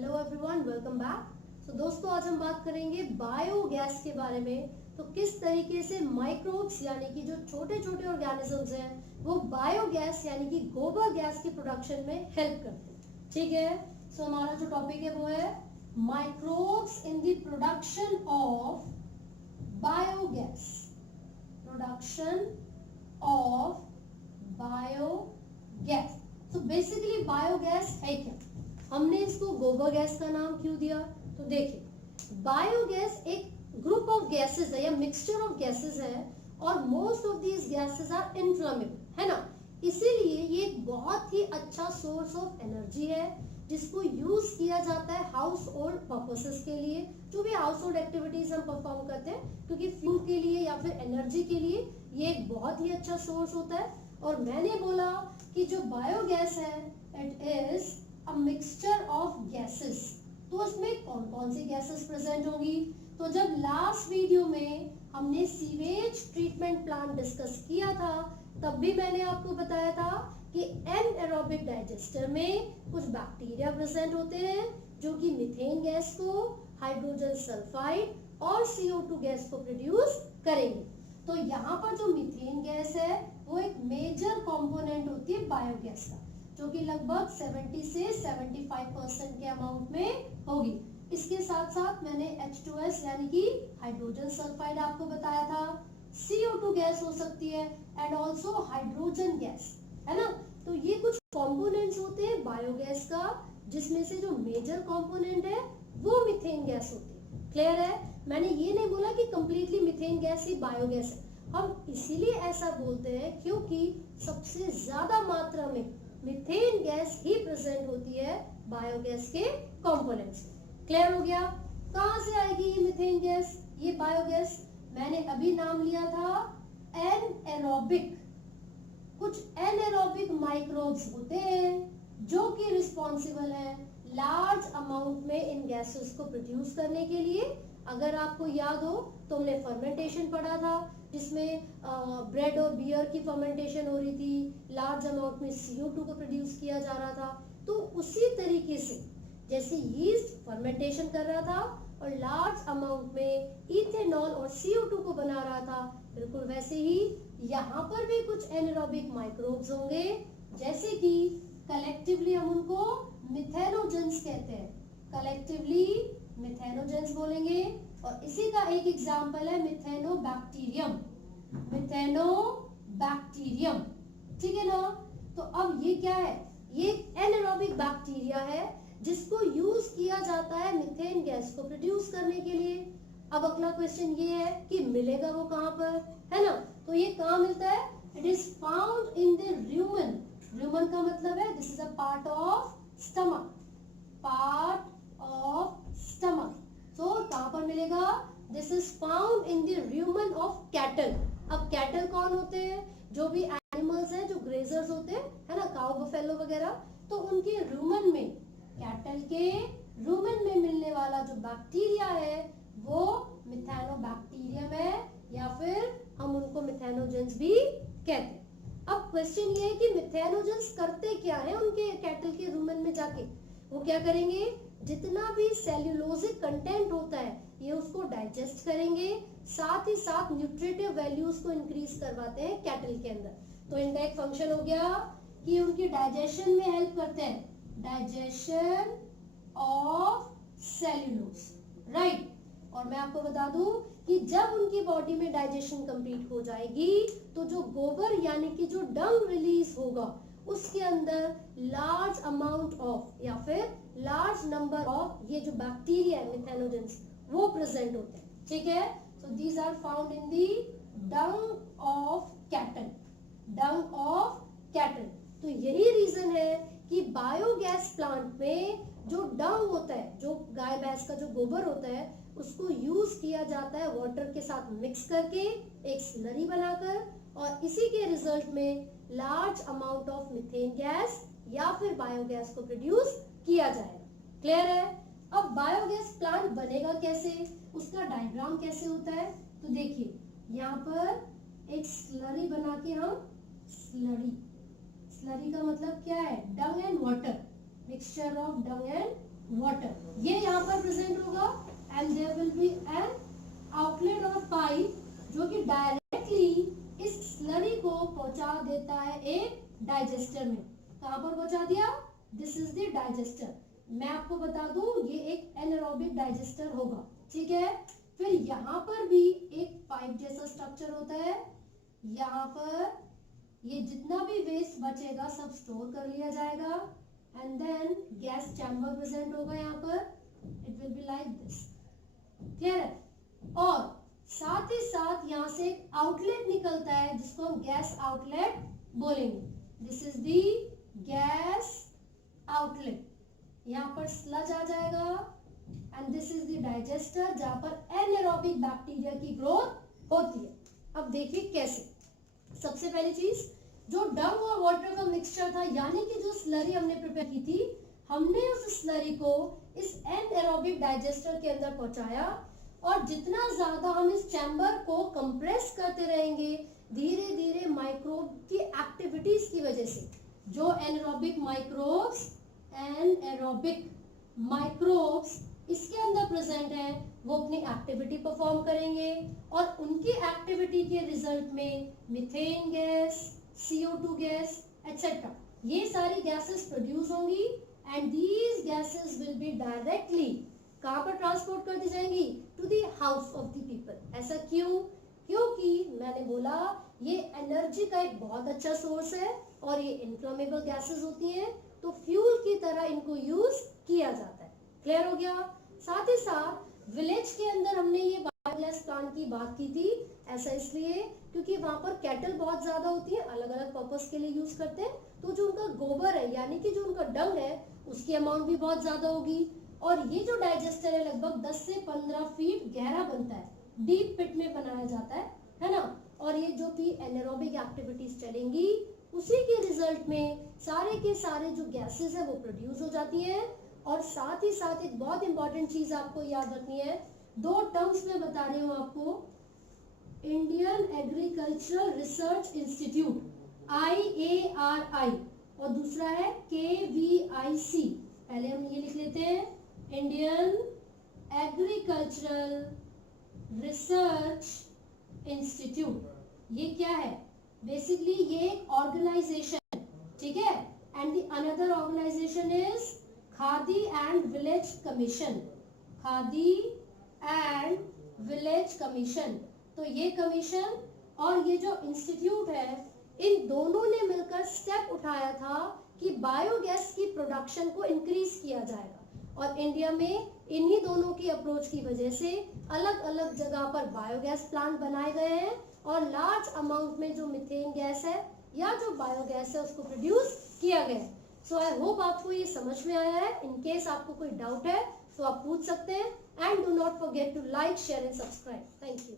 Hello everyone, welcome back. दोस्तों, आज हम बात करेंगे बायोगैस के बारे में। तो किस तरीके से माइक्रोब्स यानी कि जो छोटे छोटे ऑर्गेनिजम्स हैं वो बायोगैस यानी कि गोबर गैस के प्रोडक्शन में हेल्प करते हैं। ठीक है, हमारा जो टॉपिक है वो है microbes in the production of biogas. Production of biogas. तो बेसिकली बायोगैस है क्या? हमने इसको गोबर गैस का नाम क्यों दिया? तो देखिए, बायोगैस एक ग्रुप ऑफ गैसेस है या मिक्सचर ऑफ गैसेस है और most of these gases are inflammable, है ना। इसीलिए ये एक बहुत ही अच्छा सोर्स ऑफ एनर्जी है जिसको यूज किया जाता है हाउस होल्ड पर्पसेस के लिए। जो भी हाउस होल्ड एक्टिविटीज हम परफॉर्म करते हैं, क्योंकि फ्यूल के लिए या फिर एनर्जी के लिए ये एक बहुत ही अच्छा सोर्स होता है। और मैंने बोला कि जो बायोगैस है it is a mixture of gases. तो इसमें कौन कौन सी गैसेस प्रेजेंट होगी? तो जब लास्ट वीडियो में हमने सीवेज ट्रीटमेंट प्लांट डिस्कस किया था तब भी मैंने आपको बताया था कि एनएरोबिक डाइजेस्टर में कुछ बैक्टीरिया प्रेजेंट होते हैं जो कि मीथेन गैस को, हाइड्रोजन सल्फाइड और CO2 गैस को प्रोड्यूस करेंगे। तो यहाँ पर जो मीथेन गैस है वो एक मेजर कंपोनेंट होती है बायोगैस का, जो कि लगभग 70 से 75% के अमाउंट में होगी। इसके साथ साथ मैंने H2S यानी कि हाइड्रोजन सल्फाइड आपको बताया था, CO2 गैस हो सकती है एंड ऑल्सो हाइड्रोजन गैस, है ना। तो ये कुछ कंपोनेंट्स होते हैं बायोगैस का, जिसमें से जो मेजर कंपोनेंट है वो मीथेन गैस होती है। क्लियर है? मैंने ये नहीं बोला कि कंप्लीटली मीथेन गैस ही बायोगैस है। हम इसीलिए ऐसा बोलते हैं क्योंकि सबसे ज्यादा मात्रा में मीथेन गैस ही प्रेजेंट होती है बायोगैस के कंपोनेंट्स। क्लियर हो गया? कहां से आएगी ये मीथेन गैस, ये बायोगैस? मैंने अभी नाम लिया था एनएरोबिक। कुछ एनएरोबिक माइक्रोब्स होते हैं जो कि रिस्पॉन्सिबल है लार्ज अमाउंट में इन गैसेस को प्रोड्यूस करने के लिए। अगर आपको याद हो तो हमने फर्मेंटेशन पढ़ा था जिसमें ब्रेड और बियर की फर्मेंटेशन हो रही थी, लार्ज अमाउंट में CO2 को प्रोड्यूस किया जा रहा था। तो उसी तरीके से जैसे यीस्ट फर्मेंटेशन कर रहा था और लार्ज अमाउंट में इथेनॉल और CO2 को बना रहा था, बिल्कुल वैसे ही यहाँ पर भी कुछ एनारोबिक माइक्रोब्स होंगे, जैसे कि कलेक्टिवली हम उनको मिथेनोजेंस कहते हैं। कलेक्टिवली मिथेनोजेंस बोलेंगे। और इसी का एक एग्जांपल है मिथेनोबैक्टीरियम। मिथेनोबैक्टीरियम, ठीक है ना। तो अब ये क्या है? ये एनारोबिक बैक्टीरिया है जिसको यूज किया जाता है मीथेन गैस को प्रोड्यूस करने के लिए। अब अगला क्वेश्चन ये है कि मिलेगा वो कहां पर, है ना। तो ये कहां मिलता है? It is found in the rumen. Rumen का मतलब है this is a part of stomach. Part of stomach. तो कहां पर मिलेगा? This is found in the rumen of cattle. अब कैटल कौन होते हैं? जो भी एनिमल्स हैं जो ग्रेजर्स होते हैं, है ना, काउ बफेलो वगैरह। तो उनके रूमेन में, कैटल के रूमेन में मिलने वाला जो बैक्टीरिया है वो मिथेनोबैक्टीरियम है, या फिर हम उनको मिथेनोजेंस भी कहते हैं। अब क्वेश्चन ये है कि मिथेनोजेंस करते क्या है उनके कैटल के रूमेन में जाके? वो क्या करेंगे? जितना भी सेल्यूलोजिक कंटेंट होता है ये उसको डाइजेस्ट करेंगे, साथ ही साथ न्यूट्रिटिव वैल्यूज को इंक्रीज करवाते हैं कैटल के अंदर। तो इनका एक फंक्शन हो गया कि उनकी डाइजेशन में हेल्प करते हैं, डाइजेशन ऑफ सेल्यूलोज, राइट। और मैं आपको बता दूं कि जब उनकी बॉडी में डाइजेशन कंप्लीट हो जाएगी तो जो गोबर यानी कि जो डंग रिलीज होगा उसके अंदर लार्ज अमाउंट ऑफ या फिर लार्ज नंबर ऑफ ये जो बैक्टीरिया है मिथेनोजेंस वो प्रेजेंट होते हैं। ठीक है, so these are found in the dung of cattle. Dung of cattle. तो यही रीजन है कि बायोगैस प्लांट में जो डंग होता है, जो गाय भैंस का जो गोबर होता है, उसको यूज किया जाता है वाटर के साथ मिक्स करके एक स्लरी बनाकर, और इसी के रिजल्ट में large amount of methane gas या फिर बायोगैस को प्रोड्यूस किया जाएगा। क्लियर है? अब बायोगैस प्लांट बनेगा कैसे, उसका डायग्राम कैसे होता है? तो देखिए, यहाँ पर एक स्लरी बना के हम, स्लरी, स्लरी का मतलब क्या है? Dung and water, mixture of dung and water, ये यहाँ पर प्रेजेंट होगा and there will be an outlet और पाइप जो कि डायरेक्टली इस स्लरी को पहुंचा देता है एक डाइजेस्टर में। कहां पर पहुंचा दिया? This is the digester. मैं आपको बता दूं ये एक एनारोबिक डाइजेस्टर होगा, ठीक है। फिर यहाँ पर भी एक पाइप जैसा स्ट्रक्चर होता है, यहाँ पर ये जितना भी वेस्ट बचेगा सब स्टोर कर लिया जाएगा and then gas chamber present होगा यहाँ पर, it will be like this, clear है। और साथ ही साथ यहाँ से एक आउटलेट निकलता है जिसको हम गैस आउटलेट बोलेंगे, this is the gas outlet. यहाँ पर स्लज आ जाएगा and this is the digester जहां पर एनारोबिक बैक्टीरिया की ग्रोथ होती है। अब देखिए कैसे। सबसे पहली चीज, जो डंग और वाटर का मिक्सचर था यानी कि जो स्लरी हमने प्रिपेयर की थी, हमने उस स्लरी को इस एनारोबिक डाइजेस्टर के अंदर पहुंचाया और जितना ज्यादा हम इस चैम्बर को कंप्रेस करते रहेंगे धीरे धीरे माइक्रोब की एक्टिविटीज की वजह से, जो anaerobic microbes and aerobic microbes इसके अंदर प्रेजेंट है वो अपनी एक्टिविटी परफॉर्म करेंगे और उनकी एक्टिविटी के रिजल्ट में methane gas, CO2 gas etcetera ये सारी गैसेस प्रोड्यूस होंगी and these gases will be directly कहां पर ट्रांसपोर्ट कर दी जाएंगी? To the house of the people. ऐसा क्यों? क्योंकि मैंने बोला ये एनर्जी का एक बहुत अच्छा सोर्स है और ये इन्फ्लेमेबल गैसेस होती हैं, तो फ्यूल की तरह इनको यूज किया जाता है। क्लियर हो गया? साथ ही साथ विलेज के अंदर हमने ये बायोगैस प्लांट की बात की थी, ऐसा इसलिए क्योंकि वहां पर कैटल बहुत ज्यादा होती है, अलग अलग पर्पस के लिए यूज करते हैं, तो जो उनका गोबर है यानी कि जो उनका डंग है उसकी अमाउंट भी बहुत ज्यादा होगी। और ये जो डाइजेस्टर है लगभग 10 से 15 फीट गहरा बनता है, डीप पिट में बनाया जाता है ना। और ये जो भी एनारोबिक एक्टिविटीज चलेंगी उसी के रिजल्ट में सारे के सारे जो गैसेस है वो प्रोड्यूस हो जाती हैं। और साथ ही साथ एक बहुत इंपॉर्टेंट चीज आपको याद रखनी है, दो टर्म्स में बता रही हूँ आपको, Indian agricultural research institute IARI और दूसरा है KVIC। पहले हम ये लिख लेते हैं, इंडियन एग्रीकल्चरल रिसर्च इंस्टीट्यूट। ये क्या है? बेसिकली ये एक ऑर्गेनाइजेशन, ठीक है। And the another organisation is Khadi and village commission, Khadi and village commission. तो ये कमीशन और ये जो इंस्टीट्यूट है इन दोनों ने मिलकर स्टेप उठाया था कि बायोगैस की प्रोडक्शन को इंक्रीज किया जाएगा। और इंडिया में इन्हीं दोनों की अप्रोच की वजह से अलग अलग जगह पर बायोगैस प्लांट बनाए गए हैं और लार्ज अमाउंट में जो मीथेन गैस है या जो बायोगैस है उसको प्रोड्यूस किया गया है। सो आई होप आपको ये समझ में आया है। इन केस आपको कोई डाउट है तो आप पूछ सकते हैं and do not forget to like, share and subscribe. Thank you.